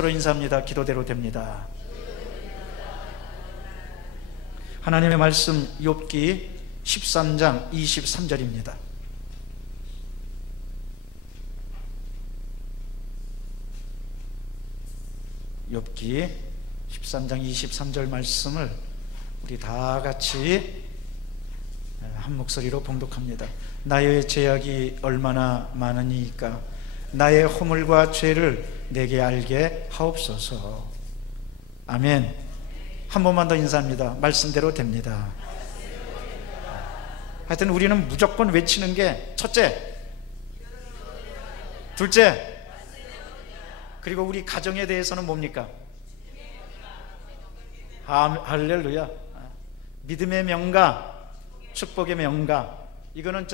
서로 인사합니다. 기도대로 됩니다. 하나님의 말씀 욥기 13장 23절입니다. 욥기 13장 23절 말씀을 우리 다 같이 한 목소리로 봉독합니다. 나의 죄악이 얼마나 많으니까 나의 허물과 죄를 내게 알게 하옵소서. 아멘. 한 번만 더 인사합니다. 말씀대로 됩니다. 하여튼 우리는 무조건 외치는 게 첫째, 둘째, 그리고 우리 가정에 대해서는 뭡니까? 할렐루야. 믿음의 명가, 축복의 명가. 이거는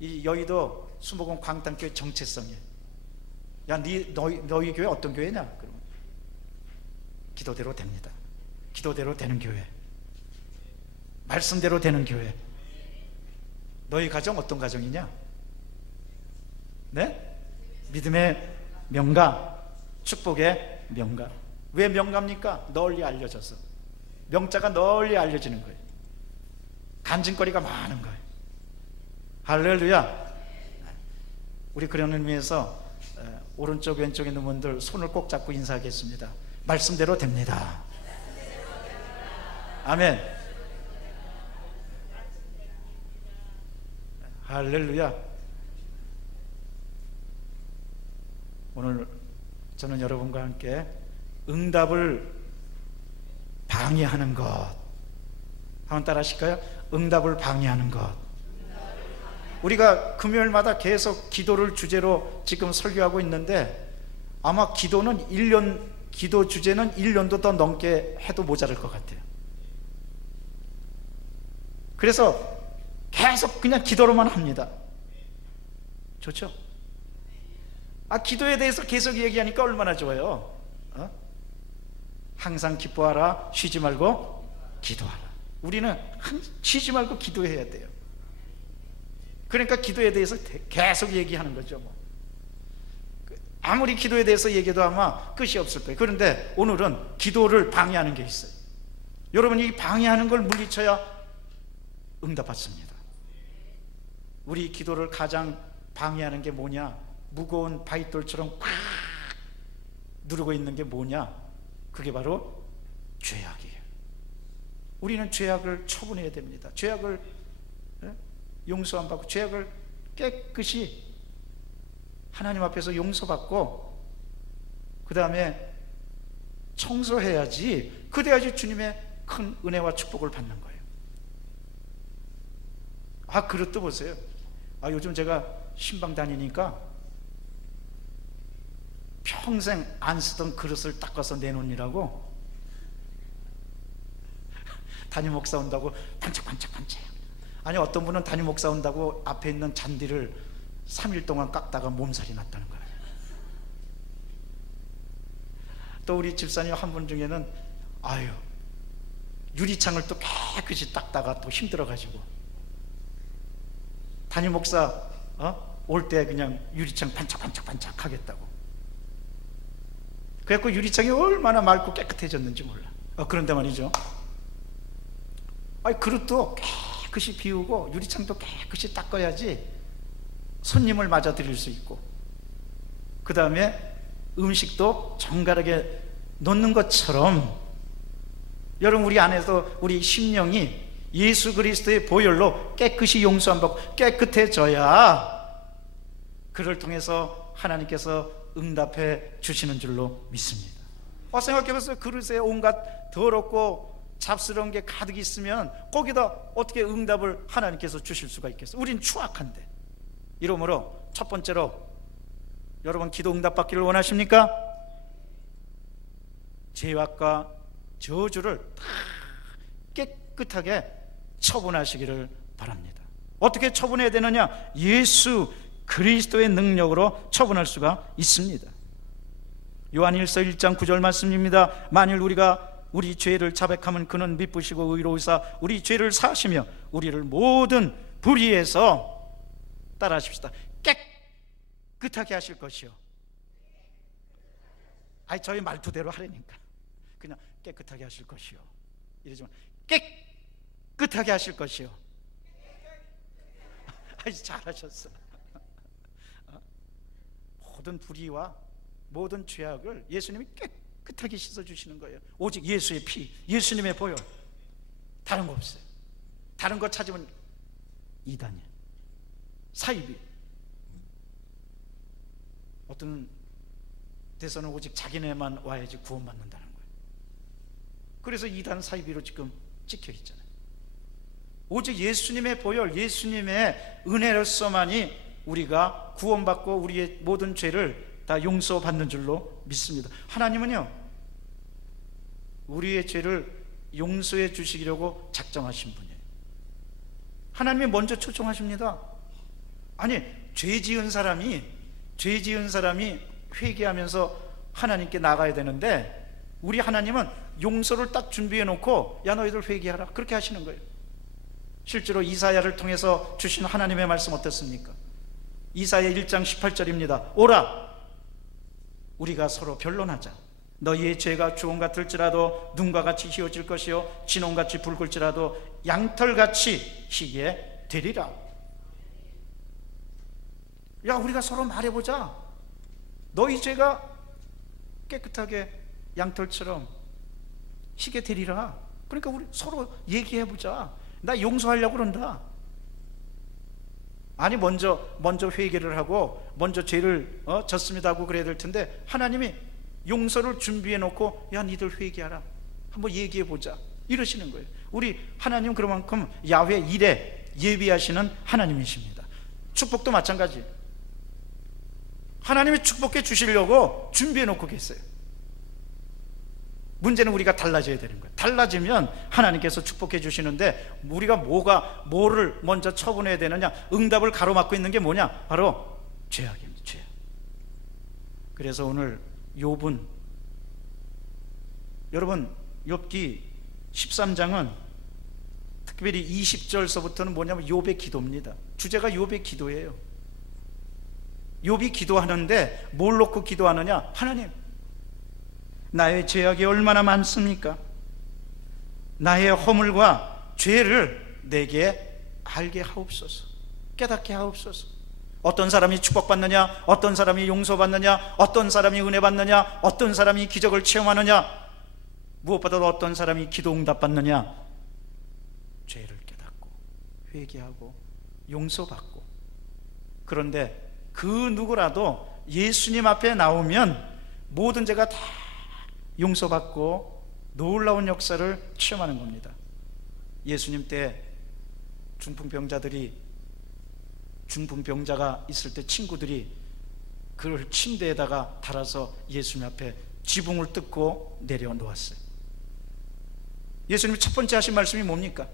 이 여의도 수목원 광탄교회 정체성이에요. 야, 너희 교회 어떤 교회냐? 그러면 기도대로 됩니다. 기도대로 되는 교회, 말씀대로 되는 교회. 너희 가정 어떤 가정이냐? 네? 믿음의 명가, 축복의 명가. 왜 명가입니까? 널리 알려져서. 명자가 널리 알려지는 거예요. 간증거리가 많은 거예요. 할렐루야. 우리 그런 의미에서 오른쪽 왼쪽에 있는 분들 손을 꼭 잡고 인사하겠습니다. 말씀대로 됩니다. 아멘. 할렐루야. 오늘 저는 여러분과 함께 응답을 방해하는 것 한번 따라 하실까요? 응답을 방해하는 것. 우리가 금요일마다 계속 기도를 주제로 지금 설교하고 있는데 아마 기도는 기도 주제는 1년도 더 넘게 해도 모자랄 것 같아요. 그래서 계속 그냥 기도로만 합니다. 좋죠? 기도에 대해서 계속 얘기하니까 얼마나 좋아요. 항상 기뻐하라, 쉬지 말고 기도하라. 우리는 쉬지 말고 기도해야 돼요. 그러니까 기도에 대해서 계속 얘기하는 거죠. 아무리 기도에 대해서 얘기해도 아마 끝이 없을 거예요. 그런데 오늘은 기도를 방해하는 게 있어요. 여러분이 방해하는 걸 물리쳐야 응답받습니다. 우리 기도를 가장 방해하는 게 뭐냐? 무거운 바위돌처럼 꽉 누르고 있는 게 뭐냐? 그게 바로 죄악이에요. 우리는 죄악을 처분해야 됩니다. 죄악을 용서 안 받고 죄악을 깨끗이 하나님 앞에서 용서받고 그 다음에 청소해야지, 그래야지 주님의 큰 은혜와 축복을 받는 거예요. 그릇도 보세요. 요즘 제가 신방 다니니까 평생 안 쓰던 그릇을 닦아서 내놓으라고 담임 목사 온다고 반짝반짝반짝. 아니, 어떤 분은 담임 목사 온다고 앞에 있는 잔디를 3일 동안 깎다가 몸살이 났다는 거예요. 또 우리 집사님 한 분 중에는 유리창을 또 깨끗이 닦다가 또 힘들어가지고 담임 목사 올 때 그냥 유리창 반짝반짝반짝 하겠다고. 그래갖고 유리창이 얼마나 맑고 깨끗해졌는지 몰라. 그런데 말이죠, 그릇도 깨끗이 비우고 유리창도 깨끗이 닦아야지 손님을 맞아 드릴 수 있고, 그 다음에 음식도 정갈하게 놓는 것처럼 여러분, 우리 안에서 우리 심령이 예수 그리스도의 보혈로 깨끗이 용서 안 받고 깨끗해져야 그를 통해서 하나님께서 응답해 주시는 줄로 믿습니다. 생각해보세요. 그릇에 온갖 더럽고 잡스러운 게 가득 있으면 거기다 어떻게 응답을 하나님께서 주실 수가 있겠어요? 우린 추악한데. 이러므로 첫 번째로, 여러분 기도 응답 받기를 원하십니까? 죄악과 저주를 다 깨끗하게 처분하시기를 바랍니다. 어떻게 처분해야 되느냐? 예수 그리스도의 능력으로 처분할 수가 있습니다. 요한일서 1장 9절 말씀입니다. 만일 우리가 우리 죄를 자백하면 그는 미쁘시고 의로우사 우리 죄를 사하시며 우리를 모든 불의에서, 따라하십시다, 깨끗하게 하실 것이요 아니 저희 말투대로 하려니까 그냥 깨끗하게 하실 것이요 이러지만 깨끗하게 하실 것이요. 아이 잘하셨어. 모든 불의와 모든 죄악을 예수님이 깨끗하게 씻어주시는 거예요. 오직 예수의 피, 예수님의 보혈, 다른 거 없어요. 다른 거 찾으면 이단이에요. 사이비. 어떤 데서는 오직 자기네만 와야지 구원받는다는 거예요. 그래서 이단 사이비로 지금 찍혀 있잖아요. 오직 예수님의 보혈, 예수님의 은혜로서만이 우리가 구원받고 우리의 모든 죄를 다 용서받는 줄로 믿습니다. 하나님은요, 우리의 죄를 용서해 주시려고 작정하신 분이에요. 하나님이 먼저 초청하십니다. 아니, 죄 지은 사람이 회개하면서 하나님께 나가야 되는데, 우리 하나님은 용서를 딱 준비해 놓고 야 너희들 회개하라 그렇게 하시는 거예요. 실제로 이사야를 통해서 주신 하나님의 말씀 어떻습니까? 이사야 1장 18절입니다. 오라, 우리가 서로 변론하자. 너희의 죄가 주홍 같을지라도 눈과 같이 희어질 것이요 진홍같이 붉을지라도 양털같이 희게 되리라. 야, 우리가 서로 말해보자. 너희 죄가 깨끗하게 양털처럼 희게 되리라. 그러니까 우리 서로 얘기해보자. 나 용서하려고 그런다. 아니, 먼저 회개를 하고 먼저 죄를 졌습니다 하고 그래야 될 텐데, 하나님이 용서를 준비해 놓고 야 니들 회개하라, 한번 얘기해 보자 이러시는 거예요. 우리 하나님 그만큼 야훼 일에 예비하시는 하나님이십니다. 축복도 마찬가지. 하나님이 축복해 주시려고 준비해 놓고 계세요. 문제는 우리가 달라져야 되는 거예요. 달라지면 하나님께서 축복해 주시는데, 우리가 뭐를 먼저 처분해야 되느냐, 응답을 가로막고 있는 게 뭐냐, 바로 죄악입니다. 죄악. 그래서 오늘 욥은, 여러분 욥기 13장은 특별히 20절서부터는 뭐냐면 욥의 기도입니다. 주제가 욥의 기도예요. 욥이 기도하는데 뭘 놓고 기도하느냐, 하나님, 나의 죄악이 얼마나 많습니까? 나의 허물과 죄를 내게 알게 하옵소서, 깨닫게 하옵소서. 어떤 사람이 축복받느냐, 어떤 사람이 용서받느냐, 어떤 사람이 은혜 받느냐, 어떤 사람이 기적을 체험하느냐, 무엇보다도 어떤 사람이 기도 응답받느냐, 죄를 깨닫고 회개하고 용서받고. 그런데 그 누구라도 예수님 앞에 나오면 모든 죄가 다 용서받고 놀라운 역사를 체험하는 겁니다. 예수님 때 중풍병자가 있을 때 친구들이 그를 침대에다가 달아서 예수님 앞에 지붕을 뜯고 내려놓았어요. 예수님이 첫 번째 하신 말씀이 뭡니까?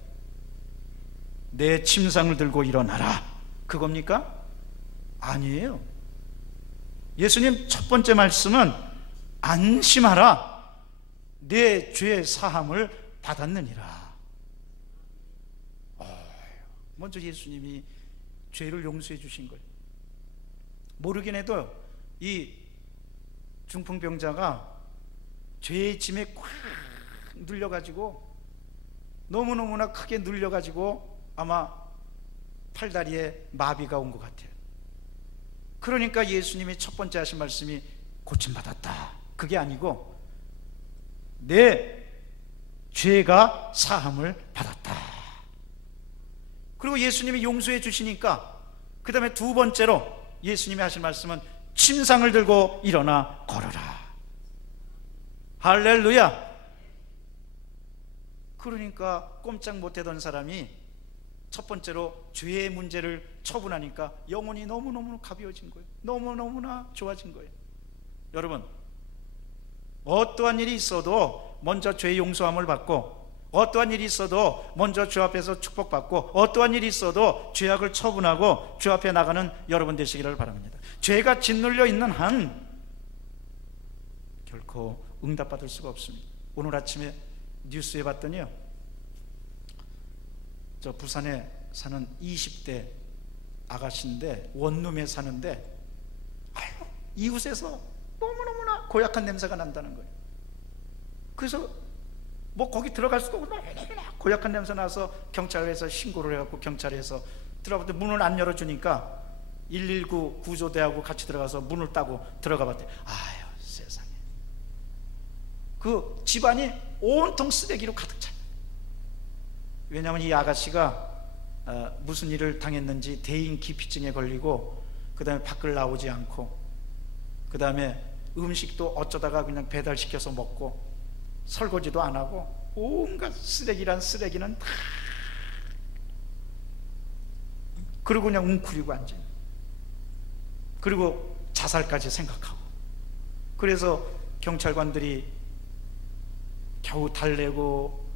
내 침상을 들고 일어나라, 그겁니까? 아니에요. 예수님 첫 번째 말씀은 안심하라, 내 죄 사함을 받았느니라. 먼저 예수님이 죄를 용서해 주신 거예요. 모르긴 해도 이 중풍병자가 죄의 짐에 꽉 눌려가지고, 너무너무나 크게 눌려가지고 아마 팔다리에 마비가 온 것 같아요. 그러니까 예수님이 첫 번째 하신 말씀이 고침받았다, 그게 아니고 내 죄가 사함을 받았다. 그리고 예수님이 용서해 주시니까 그 다음에 두 번째로 예수님이 하신 말씀은 침상을 들고 일어나 걸어라. 할렐루야. 그러니까 꼼짝 못하던 사람이 첫 번째로 죄의 문제를 처분하니까 영혼이 너무너무 가벼워진 거예요. 너무너무나 좋아진 거예요. 여러분, 어떠한 일이 있어도 먼저 죄의 용서함을 받고, 어떠한 일이 있어도 먼저 주 앞에서 축복받고, 어떠한 일이 있어도 죄악을 처분하고 주 앞에 나가는 여러분 되시기를 바랍니다. 죄가 짓눌려 있는 한 결코 응답받을 수가 없습니다. 오늘 아침에 뉴스에 봤더니요, 저 부산에 사는 20대 아가씨인데, 원룸에 사는데, 아유, 이웃에서 너무너무나 고약한 냄새가 난다는 거예요. 그래서 뭐 거기 들어갈 수도 없고 고약한 냄새 나서 경찰에서 신고를 해갖고 경찰에서 들어가봤더니 문을 안 열어주니까 119 구조대하고 같이 들어가서 문을 따고 들어가 봤대. 아유 세상에, 그 집안이 온통 쓰레기로 가득 차. 왜냐하면 이 아가씨가 무슨 일을 당했는지 대인 기피증에 걸리고, 그 다음에 밖을 나오지 않고, 그 다음에 음식도 어쩌다가 그냥 배달시켜서 먹고, 설거지도 안 하고, 온갖 쓰레기란 쓰레기는 다, 그리고 그냥 웅크리고 앉아. 그리고 자살까지 생각하고. 그래서 경찰관들이 겨우 달래고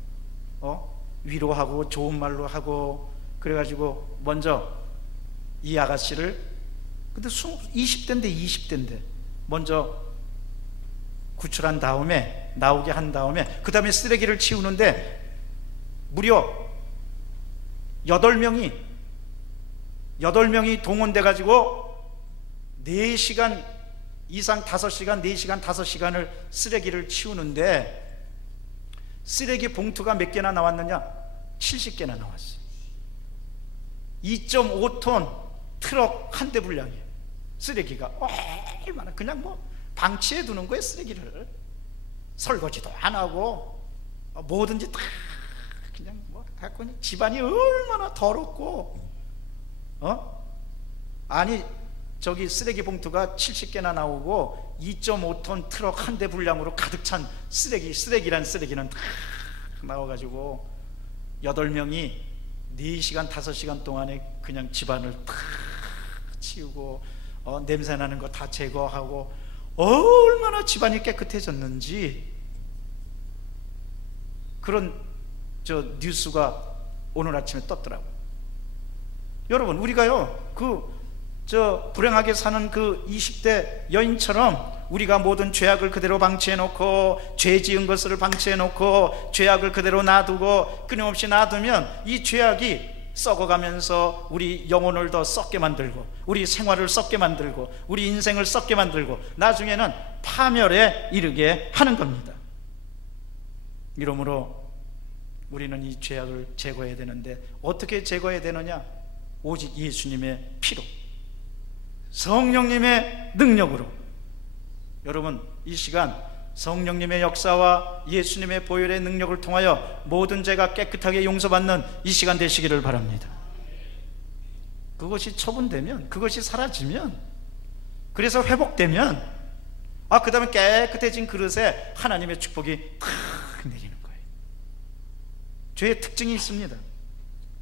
위로하고 좋은 말로 하고, 그래가지고 먼저 이 아가씨를, 근데 20대인데 먼저 구출한 다음에, 나오게 한 다음에, 그 다음에 쓰레기를 치우는데 무려 8명이 동원돼 가지고 4시간 이상, 5시간, 4시간, 5시간을 쓰레기를 치우는데, 쓰레기 봉투가 몇 개나 나왔느냐? 70개나 나왔어요. 2.5톤 트럭 한 대 분량이에요. 쓰레기가 얼마나, 그냥 뭐 방치해 두는 거예요. 쓰레기를 설거지도 안 하고 뭐든지 다 그냥 뭐 갖고, 집안이 얼마나 더럽고. 아니 저기 쓰레기 봉투가 70개나 나오고 2.5톤 트럭 한 대 분량으로 가득 찬 쓰레기란 쓰레기는 다 나와가지고 8명이 4시간 5시간 동안에 그냥 집안을 다 치우고 냄새나는 거 다 제거하고, 얼마나 집안이 깨끗해졌는지 그런 뉴스가 오늘 아침에 떴더라고요. 여러분, 우리가요 불행하게 사는 그 20대 여인처럼 우리가 모든 죄악을 그대로 방치해 놓고, 죄 지은 것을 방치해 놓고, 죄악을 그대로 놔두고, 끊임없이 놔두면 이 죄악이 썩어가면서 우리 영혼을 더 썩게 만들고, 우리 생활을 썩게 만들고, 우리 인생을 썩게 만들고, 나중에는 파멸에 이르게 하는 겁니다. 이러므로 우리는 이 죄악을 제거해야 되는데, 어떻게 제거해야 되느냐? 오직 예수님의 피로, 성령님의 능력으로. 여러분, 이 시간 성령님의 역사와 예수님의 보혈의 능력을 통하여 모든 죄가 깨끗하게 용서받는 이 시간 되시기를 바랍니다. 그것이 처분되면, 그것이 사라지면, 그래서 회복되면, 그 다음에 깨끗해진 그릇에 하나님의 축복이 탁 내리는 거예요. 죄의 특징이 있습니다.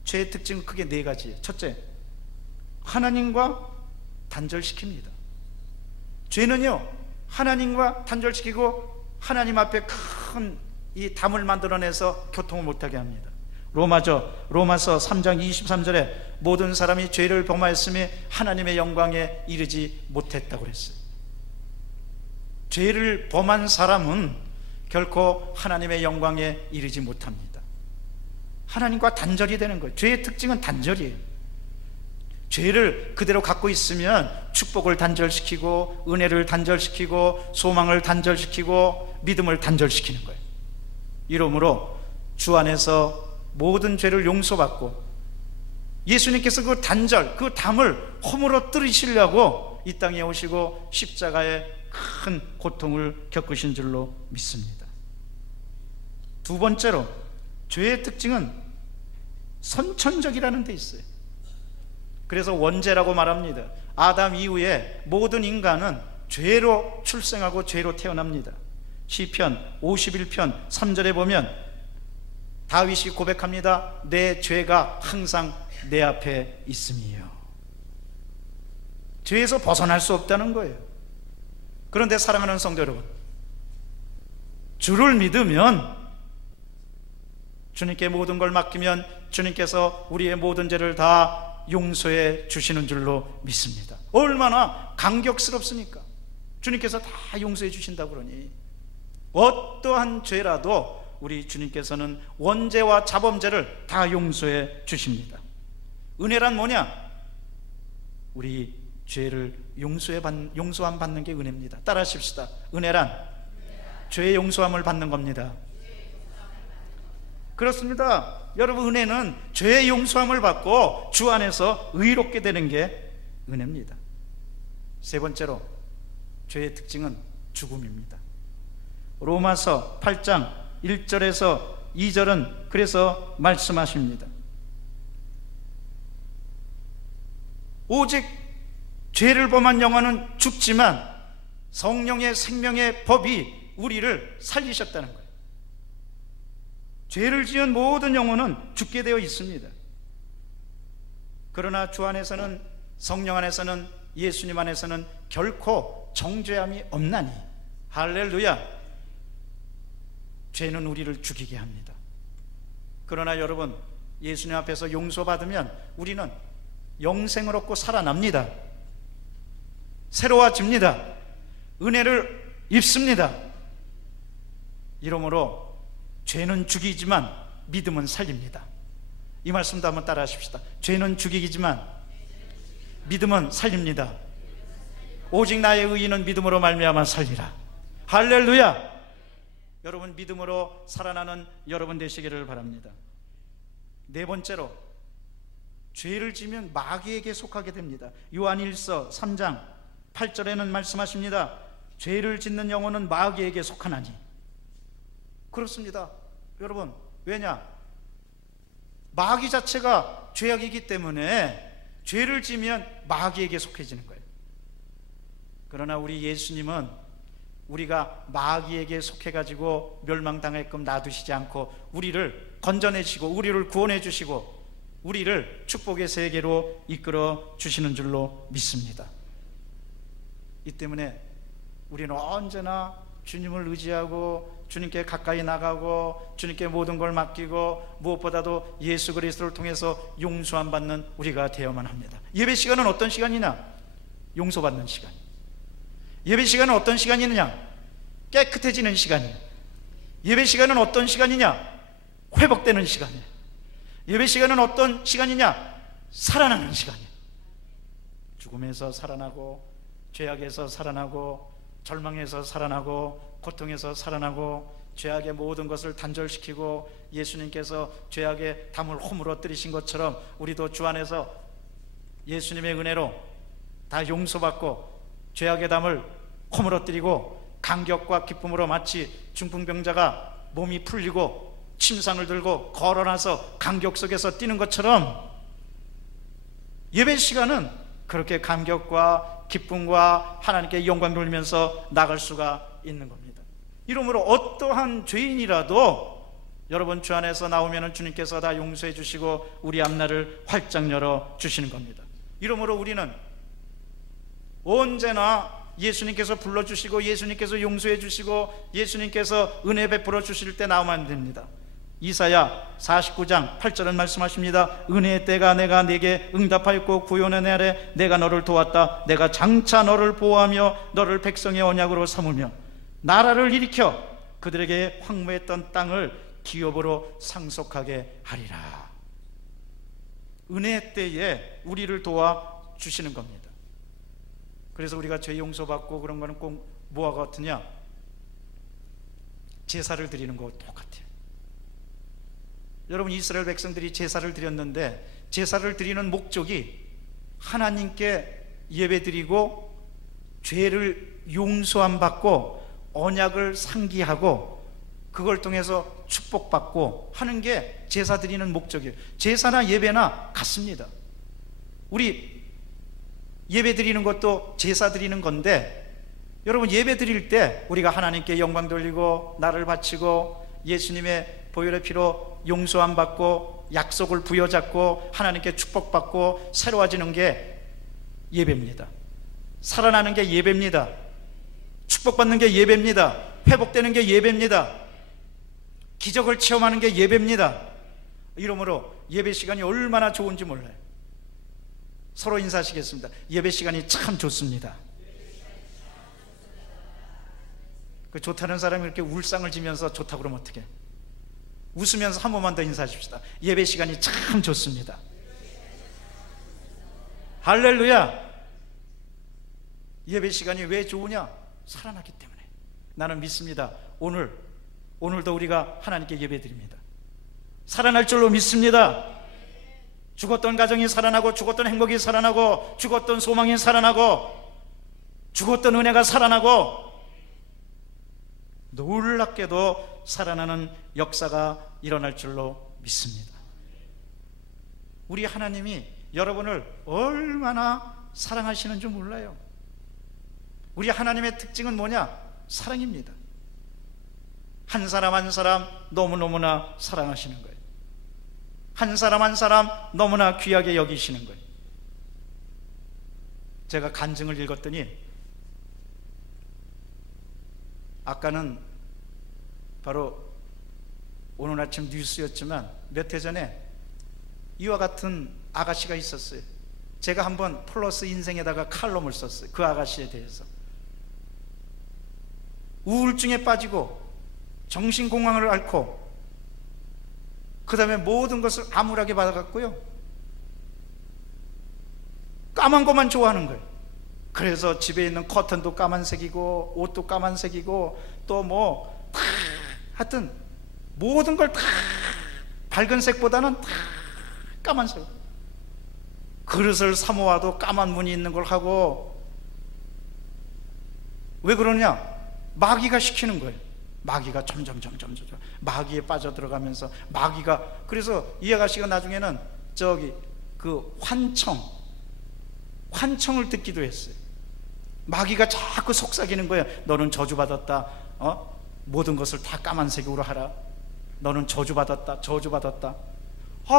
죄의 특징은 크게 4가지예요. 첫째, 하나님과 단절시킵니다. 죄는요, 하나님과 단절시키고 하나님 앞에 큰 이 담을 만들어내서 교통을 못하게 합니다. 로마서 3장 23절에 모든 사람이 죄를 범하였으니 하나님의 영광에 이르지 못했다고 그랬어요. 죄를 범한 사람은 결코 하나님의 영광에 이르지 못합니다. 하나님과 단절이 되는 거예요. 죄의 특징은 단절이에요. 죄를 그대로 갖고 있으면 축복을 단절시키고, 은혜를 단절시키고, 소망을 단절시키고, 믿음을 단절시키는 거예요. 이러므로 주 안에서 모든 죄를 용서받고, 예수님께서 그 단절, 그 담을 허물어 뚫으시려고 이 땅에 오시고 십자가의 큰 고통을 겪으신 줄로 믿습니다. 두 번째로, 죄의 특징은 선천적이라는 데 있어요. 그래서 원죄라고 말합니다. 아담 이후에 모든 인간은 죄로 출생하고 죄로 태어납니다. 시편 51편 3절에 보면 다윗이 고백합니다. 내 죄가 항상 내 앞에 있음이요. 죄에서 벗어날 수 없다는 거예요. 그런데 사랑하는 성도 여러분, 주를 믿으면, 주님께 모든 걸 맡기면 주님께서 우리의 모든 죄를 다 용서해 주시는 줄로 믿습니다. 얼마나 감격스럽습니까? 주님께서 다 용서해 주신다고 그러니, 어떠한 죄라도 우리 주님께서는 원죄와 자범죄를 다 용서해 주십니다. 은혜란 뭐냐? 우리 죄를 용서함 받는 게 은혜입니다. 따라 하십시다. 은혜란 죄의 용서함을 받는 겁니다. 그렇습니다. 여러분, 은혜는 죄의 용서함을 받고 주 안에서 의롭게 되는 게 은혜입니다. 세 번째로, 죄의 특징은 죽음입니다. 로마서 8장 1절에서 2절은 그래서 말씀하십니다. 오직 죄를 범한 영혼은 죽지만 성령의 생명의 법이 우리를 살리셨다는 거예요. 죄를 지은 모든 영혼은 죽게 되어 있습니다. 그러나 주 안에서는, 성령 안에서는, 예수님 안에서는 결코 정죄함이 없나니, 할렐루야, 죄는 우리를 죽이게 합니다. 그러나 여러분, 예수님 앞에서 용서받으면 우리는 영생을 얻고 살아납니다. 새로워집니다. 은혜를 입습니다. 이러므로 죄는 죽이지만 믿음은 살립니다. 이 말씀도 한번 따라 하십시다. 죄는 죽이지만 믿음은 살립니다. 오직 나의 의인은 믿음으로 말미암아 살리라. 할렐루야. 여러분, 믿음으로 살아나는 여러분 되시기를 바랍니다. 네 번째로, 죄를 지면 마귀에게 속하게 됩니다. 요한일서 3장 8절에는 말씀하십니다. 죄를 짓는 영혼은 마귀에게 속하나니. 그렇습니다. 여러분, 왜냐? 마귀 자체가 죄악이기 때문에 죄를 지면 마귀에게 속해지는 거예요. 그러나 우리 예수님은 우리가 마귀에게 속해가지고 멸망당하게끔 놔두시지 않고 우리를 건져내시고 우리를 구원해 주시고 우리를 축복의 세계로 이끌어 주시는 줄로 믿습니다. 이 때문에 우리는 언제나 주님을 의지하고 주님께 가까이 나가고 주님께 모든 걸 맡기고 무엇보다도 예수 그리스도를 통해서 용서함 받는 우리가 되어야만 합니다. 예배 시간은 어떤 시간이냐? 용서받는 시간. 예배 시간은 어떤 시간이냐? 깨끗해지는 시간이에요. 예배 시간은 어떤 시간이냐? 회복되는 시간이에요. 예배 시간은 어떤 시간이냐? 살아나는 시간이에요. 죽음에서 살아나고, 죄악에서 살아나고, 절망에서 살아나고, 고통에서 살아나고, 죄악의 모든 것을 단절시키고 예수님께서 죄악의 담을 허물어뜨리신 것처럼 우리도 주 안에서 예수님의 은혜로 다 용서받고 죄악의 담을 허물어뜨리고 감격과 기쁨으로 마치 중풍병자가 몸이 풀리고 침상을 들고 걸어나서 감격 속에서 뛰는 것처럼 예배 시간은 그렇게 감격과 기쁨과 하나님께 영광 돌리면서 나갈 수가 있는 겁니다. 이러므로 어떠한 죄인이라도 여러분 주 안에서 나오면 주님께서 다 용서해 주시고 우리 앞날을 활짝 열어 주시는 겁니다. 이러므로 우리는 언제나 예수님께서 불러주시고 예수님께서 용서해 주시고 예수님께서 은혜 베풀어 주실 때 나오면 안 됩니다. 이사야 49장 8절은 말씀하십니다. 은혜의 때가 내가 네게 응답하였고 구원의 날에 내가 너를 도왔다. 내가 장차 너를 보호하며 너를 백성의 언약으로 삼으며 나라를 일으켜 그들에게 황무했던 땅을 기업으로 상속하게 하리라. 은혜의 때에 우리를 도와주시는 겁니다. 그래서 우리가 죄 용서받고 그런 거는 꼭 뭐와 같으냐? 제사를 드리는 거와 똑같아요. 여러분, 이스라엘 백성들이 제사를 드렸는데 제사를 드리는 목적이 하나님께 예배드리고 죄를 용서함 받고 언약을 상기하고 그걸 통해서 축복받고 하는 게 제사 드리는 목적이에요. 제사나 예배나 같습니다. 우리 예배 드리는 것도 제사 드리는 건데 여러분, 예배 드릴 때 우리가 하나님께 영광 돌리고 나를 바치고 예수님의 보혈의 피로 용서함 받고 약속을 부여잡고 하나님께 축복받고 새로워지는 게 예배입니다. 살아나는 게 예배입니다. 축복받는 게 예배입니다. 회복되는 게 예배입니다. 기적을 체험하는 게 예배입니다. 이러므로 예배 시간이 얼마나 좋은지 몰라요. 서로 인사하시겠습니다. 예배 시간이 참 좋습니다. 그 좋다는 사람이 이렇게 울상을 지면서 좋다고 그러면 어떡해? 웃으면서 한 번만 더 인사하십시다. 예배 시간이 참 좋습니다. 할렐루야. 예배 시간이 왜 좋으냐? 살아나기 때문에. 나는 믿습니다. 오늘도 우리가 하나님께 예배드립니다. 살아날 줄로 믿습니다. 죽었던 가정이 살아나고, 죽었던 행복이 살아나고, 죽었던 소망이 살아나고, 죽었던 은혜가 살아나고, 놀랍게도 살아나는 역사가 일어날 줄로 믿습니다. 우리 하나님이 여러분을 얼마나 사랑하시는 줄 몰라요. 우리 하나님의 특징은 뭐냐? 사랑입니다. 한 사람 한 사람 너무너무나 사랑하시는 거예요. 한 사람 한 사람 너무나 귀하게 여기시는 거예요. 제가 간증을 읽었더니, 아까는 바로 오늘 아침 뉴스였지만 몇 해 전에 이와 같은 아가씨가 있었어요. 제가 한번 플러스 인생에다가 칼럼을 썼어요. 그 아가씨에 대해서. 우울증에 빠지고 정신공황을 앓고, 그 다음에 모든 것을 암울하게 받아갔고요, 까만 것만 좋아하는 거예요. 그래서 집에 있는 커튼도 까만색이고 옷도 까만색이고 또 뭐 다 하여튼 모든 걸 다 밝은 색보다는 다 까만색. 그릇을 사모아도 까만 무늬 있는 걸 하고. 왜 그러냐? 마귀가 시키는 거예요. 마귀가 점점 마귀에 빠져들어가면서, 마귀가, 그래서 이 아가씨가 나중에는 그 환청을 듣기도 했어요. 마귀가 자꾸 속삭이는 거예요. 너는 저주받았다. 모든 것을 다 까만색으로 하라. 너는 저주받았다.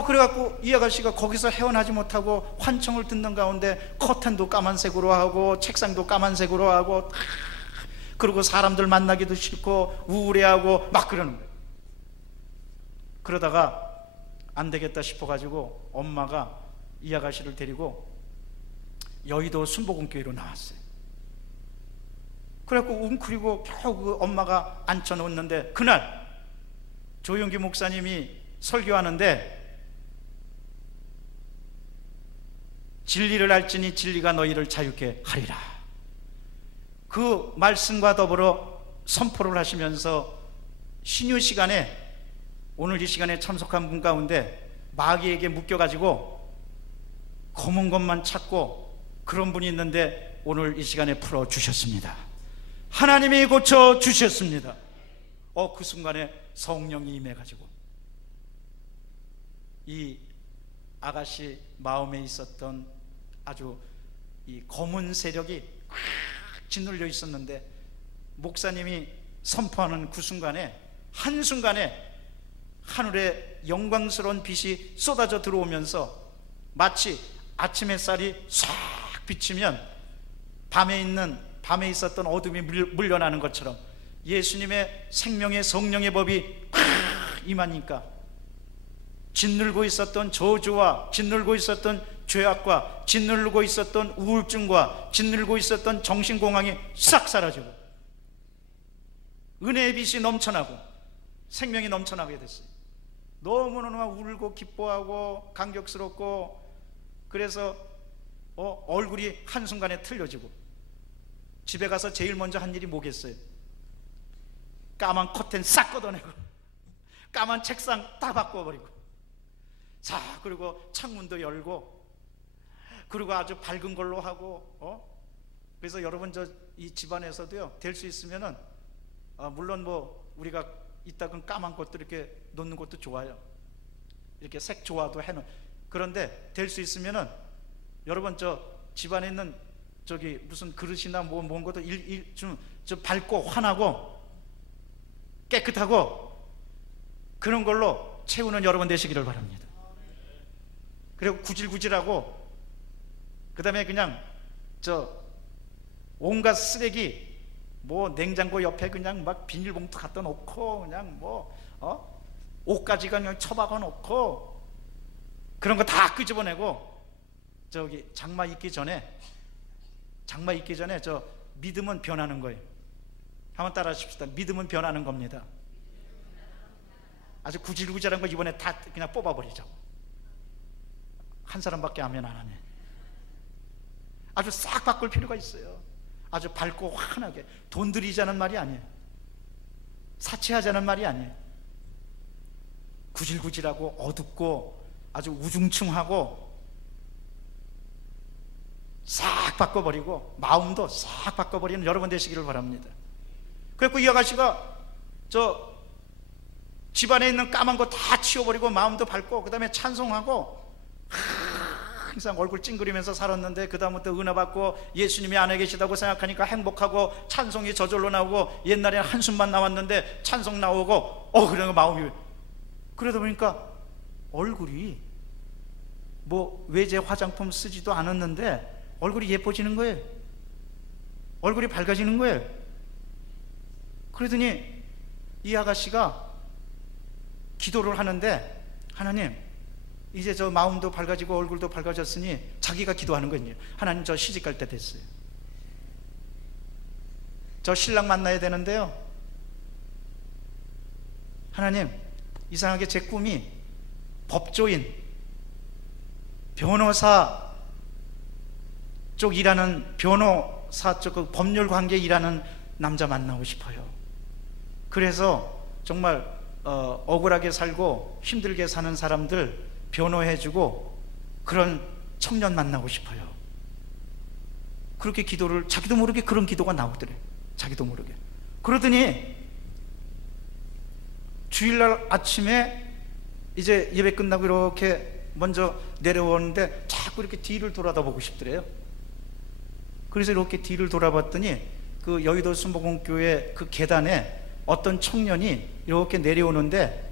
그래갖고 이 아가씨가 거기서 헤어나지 못하고 환청을 듣는 가운데 커튼도 까만색으로 하고 책상도 까만색으로 하고, 그리고 사람들 만나기도 싫고 우울해하고 막 그러는 거예요. 그러다가 안 되겠다 싶어가지고 엄마가 이 아가씨를 데리고 여의도 순복음교회로 나왔어요. 그래갖고 웅크리고 겨우 그 엄마가 앉혀놓는데, 그날 조용기 목사님이 설교하는데, 진리를 알지니 진리가 너희를 자유케 하리라, 그 말씀과 더불어 선포를 하시면서 신유 시간에, 오늘 이 시간에 참석한 분 가운데 마귀에게 묶여가지고 검은 것만 찾고 그런 분이 있는데 오늘 이 시간에 풀어주셨습니다. 하나님이 고쳐주셨습니다. 그 순간에 성령이 임해가지고 이 아가씨 마음에 있었던 아주 이 검은 세력이 꽉 짓눌려 있었는데, 목사님이 선포하는 그 순간에, 한순간에 하늘에 영광스러운 빛이 쏟아져 들어오면서 마치 아침 햇살이 싹 비치면 밤에 있었던 어둠이 물려나는 것처럼 예수님의 생명의 성령의 법이 팍 임하니까 짓눌고 있었던 저주와 짓눌고 있었던 죄악과 짓누르고 있었던 우울증과 짓누르고 있었던 정신공황이 싹 사라지고 은혜의 빛이 넘쳐나고 생명이 넘쳐나게 됐어요. 너무너무 울고 기뻐하고 감격스럽고, 그래서 얼굴이 한순간에 틀려지고, 집에 가서 제일 먼저 한 일이 뭐겠어요? 까만 커튼 싹 걷어내고 까만 책상 다 바꿔버리고, 자, 그리고 창문도 열고, 그리고 아주 밝은 걸로 하고, 그래서 여러분 이 집안에서도요, 될 수 있으면은 물론 뭐 우리가 이따금 까만 것도 이렇게 놓는 것도 좋아요. 이렇게 색 조화도 해놓은. 그런데 될 수 있으면은 여러분 집안에 있는 무슨 그릇이나 뭔 것도 좀 밝고 환하고 깨끗하고 그런 걸로 채우는 여러분 되시기를 바랍니다. 그리고 구질구질하고, 그 다음에 그냥 온갖 쓰레기 뭐 냉장고 옆에 그냥 막 비닐봉투 갖다 놓고 그냥 옷가지가 그냥 처박아 놓고 그런 거 다 끄집어내고, 장마 있기 전에 믿음은 변하는 거예요. 한번 따라 하십시다. 믿음은 변하는 겁니다. 아주 구질구질한 거 이번에 다 그냥 뽑아버리자고. 한 사람밖에 아멘 안 하네. 아주 싹 바꿀 필요가 있어요. 아주 밝고 환하게, 돈 들이자는 말이 아니에요. 사치하자는 말이 아니에요. 구질구질하고 어둡고 아주 우중충하고 싹 바꿔버리고 마음도 싹 바꿔버리는 여러분 되시기를 바랍니다. 그래서 이 아가씨가 저 집안에 있는 까만 거 다 치워버리고 마음도 밝고 그 다음에 찬송하고 항상 얼굴 찡그리면서 살았는데, 그 다음부터 은혜 받고 예수님이 안에 계시다고 생각하니까 행복하고 찬송이 저절로 나오고, 옛날에는 한숨만 나왔는데 찬송 나오고 그런 거 마음이, 그러다 보니까 얼굴이 뭐 외제 화장품 쓰지도 않았는데 얼굴이 예뻐지는 거예요. 얼굴이 밝아지는 거예요. 그러더니 이 아가씨가 기도를 하는데, 하나님 이제 저 마음도 밝아지고 얼굴도 밝아졌으니, 자기가 기도하는 거예요. 하나님 저 시집갈 때 됐어요. 저 신랑 만나야 되는데요, 하나님 이상하게 제 꿈이 법조인, 변호사 쪽 일하는, 변호사 쪽 그 법률 관계 일하는 남자 만나고 싶어요. 그래서 정말 억울하게 살고 힘들게 사는 사람들 변호해주고 그런 청년 만나고 싶어요. 그렇게 기도를, 자기도 모르게 그런 기도가 나오더래. 자기도 모르게. 그러더니 주일날 아침에 이제 예배 끝나고 이렇게 먼저 내려오는데 자꾸 이렇게 뒤를 돌아다보고 싶더래요. 그래서 이렇게 뒤를 돌아봤더니 그 여의도 순복음교회 그 계단에 어떤 청년이 이렇게 내려오는데,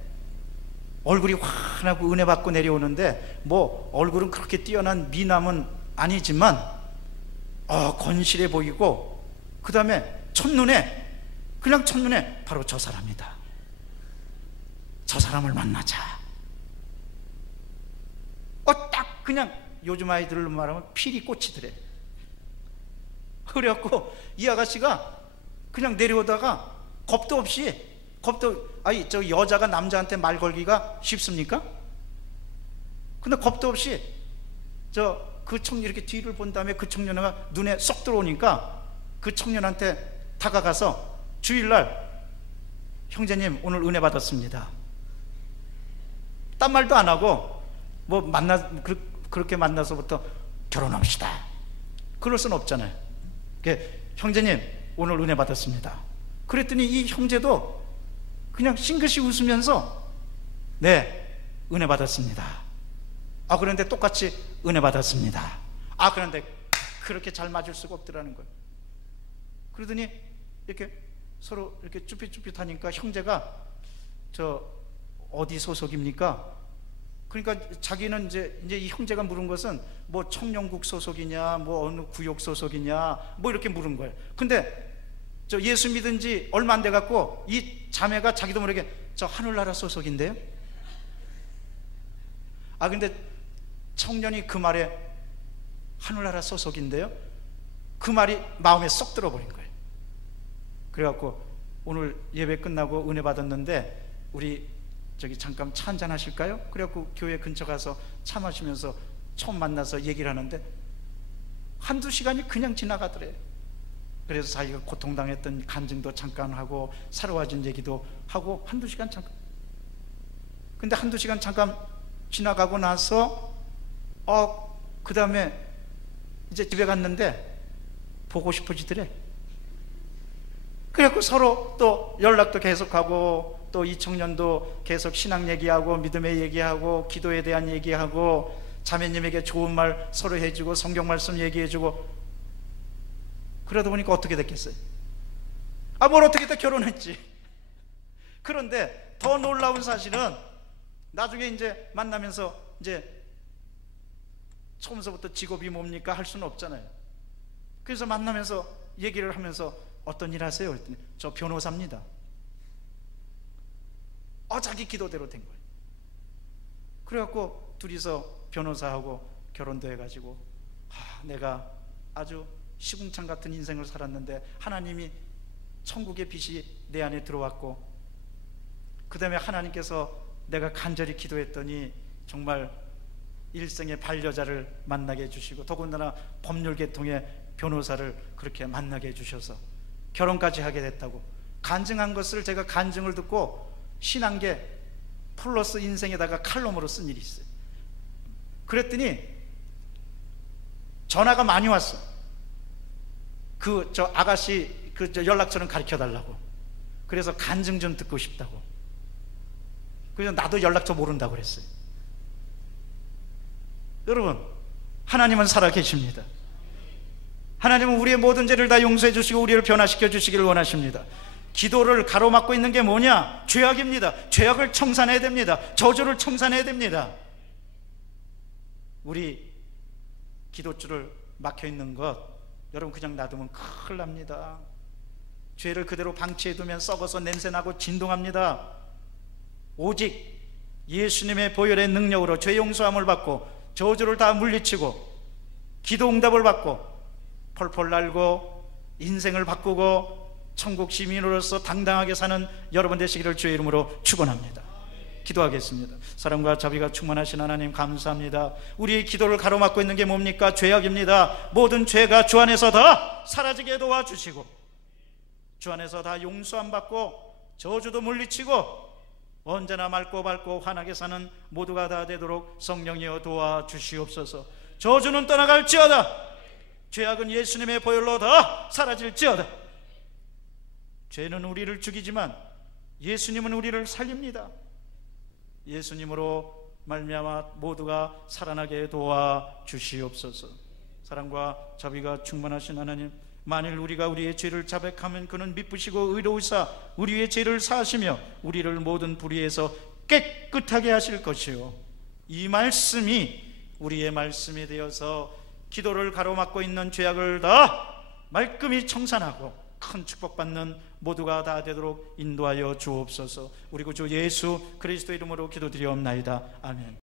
얼굴이 환하고 은혜 받고 내려오는데, 뭐 얼굴은 그렇게 뛰어난 미남은 아니지만 건실해 보이고, 그 다음에 첫눈에, 그냥 첫눈에 바로 저 사람이다, 저 사람을 만나자. 딱 그냥 요즘 아이들로 말하면 필이 꽂히더래. 그래갖고 이 아가씨가 그냥 내려오다가 겁도 없이, 아니 저 여자가 남자한테 말 걸기가 쉽습니까? 근데 겁도 없이 저 그 청년 이렇게 뒤를 본 다음에 그 청년가 눈에 쏙 들어오니까 그 청년한테 다가가서, 주일날 형제님 오늘 은혜 받았습니다, 딴 말도 안 하고 뭐 그렇게 만나서부터 결혼합시다, 그럴 순 없잖아요. 형제님 오늘 은혜 받았습니다. 그랬더니 이 형제도 그냥 싱긋이 웃으면서 네 은혜 받았습니다. 그런데 똑같이 은혜 받았습니다. 그런데 그렇게 잘 맞을 수가 없더라는 거예요. 그러더니 이렇게 서로 이렇게 쭈삣쭈삣하니까 형제가 저 어디 소속입니까? 그러니까 자기는 이제 이 형제가 물은 것은 뭐 청년국 소속이냐, 뭐 어느 구역 소속이냐, 뭐 이렇게 물은 거예요. 근데 저 예수 믿은 지 얼마 안 돼 갖고 이 자매가 자기도 모르게 저 하늘나라 소속인데요. 근데 청년이 그 말에 하늘나라 소속인데요, 그 말이 마음에 쏙 들어버린 거예요. 그래갖고 오늘 예배 끝나고 은혜 받았는데 우리 저기 잠깐 차 한잔 하실까요? 그래갖고 교회 근처 가서 차 마시면서 처음 만나서 얘기를 하는데 한두 시간이 그냥 지나가더래요. 그래서 자기가 고통당했던 간증도 잠깐 하고 살아와진 얘기도 하고 한두 시간 잠깐. 근데 한두 시간 잠깐 지나가고 나서 그 다음에 이제 집에 갔는데 보고 싶어지더래. 그래갖고 서로 또 연락도 계속하고, 또 이 청년도 계속 신앙 얘기하고 믿음의 얘기하고 기도에 대한 얘기하고 자매님에게 좋은 말 서로 해주고 성경 말씀 얘기해주고, 그러다 보니까 어떻게 됐겠어요? 뭘 어떻게 다 결혼했지. 그런데 더 놀라운 사실은 나중에 이제 만나면서 이제 처음서부터 직업이 뭡니까 할 수는 없잖아요. 그래서 만나면서 얘기를 하면서 어떤 일 하세요? 그랬더니 저 변호사입니다. 자기 기도대로 된 거예요. 그래갖고 둘이서 변호사하고 결혼도 해가지고 내가 아주 시궁창 같은 인생을 살았는데 하나님이 천국의 빛이 내 안에 들어왔고, 그 다음에 하나님께서 내가 간절히 기도했더니 정말 일생의 반려자를 만나게 해주시고, 더군다나 법률 계통의 변호사를 그렇게 만나게 해주셔서 결혼까지 하게 됐다고 간증한 것을 제가 간증을 듣고 신한계 플러스 인생에다가 칼럼으로 쓴 일이 있어요. 그랬더니 전화가 많이 왔어. 저 아가씨 저 연락처는 가르쳐 달라고. 그래서 간증 좀 듣고 싶다고. 그래서 나도 연락처 모른다고 그랬어요. 여러분, 하나님은 살아 계십니다. 하나님은 우리의 모든 죄를 다 용서해 주시고 우리를 변화시켜 주시기를 원하십니다. 기도를 가로막고 있는 게 뭐냐? 죄악입니다. 죄악을 청산해야 됩니다. 저주를 청산해야 됩니다. 우리 기도줄을 막혀 있는 것, 여러분 그냥 놔두면 큰일 납니다. 죄를 그대로 방치해 두면 썩어서 냄새나고 진동합니다. 오직 예수님의 보혈의 능력으로 죄 용서함을 받고 저주를 다 물리치고 기도 응답을 받고 펄펄 날고 인생을 바꾸고 천국 시민으로서 당당하게 사는 여러분 되시기를 주의 이름으로 축원합니다. 기도하겠습니다. 사랑과 자비가 충만하신 하나님 감사합니다. 우리의 기도를 가로막고 있는 게 뭡니까? 죄악입니다. 모든 죄가 주 안에서 다 사라지게 도와주시고 주 안에서 다 용서함 받고 저주도 물리치고 언제나 맑고 밝고 환하게 사는 모두가 다 되도록 성령이여 도와주시옵소서. 저주는 떠나갈지어다. 죄악은 예수님의 보혈로 다 사라질지어다. 죄는 우리를 죽이지만 예수님은 우리를 살립니다. 예수님으로 말미암아 모두가 살아나게 도와주시옵소서. 사랑과 자비가 충만하신 하나님, 만일 우리가 우리의 죄를 자백하면 그는 미쁘시고 의로우사 우리의 죄를 사하시며 우리를 모든 불의에서 깨끗하게 하실 것이요, 이 말씀이 우리의 말씀이 되어서 기도를 가로막고 있는 죄악을 다 말끔히 청산하고 큰 축복받는 모두가 다 되도록 인도하여 주옵소서. 우리 구주 예수 그리스도 이름으로 기도드리옵나이다. 아멘.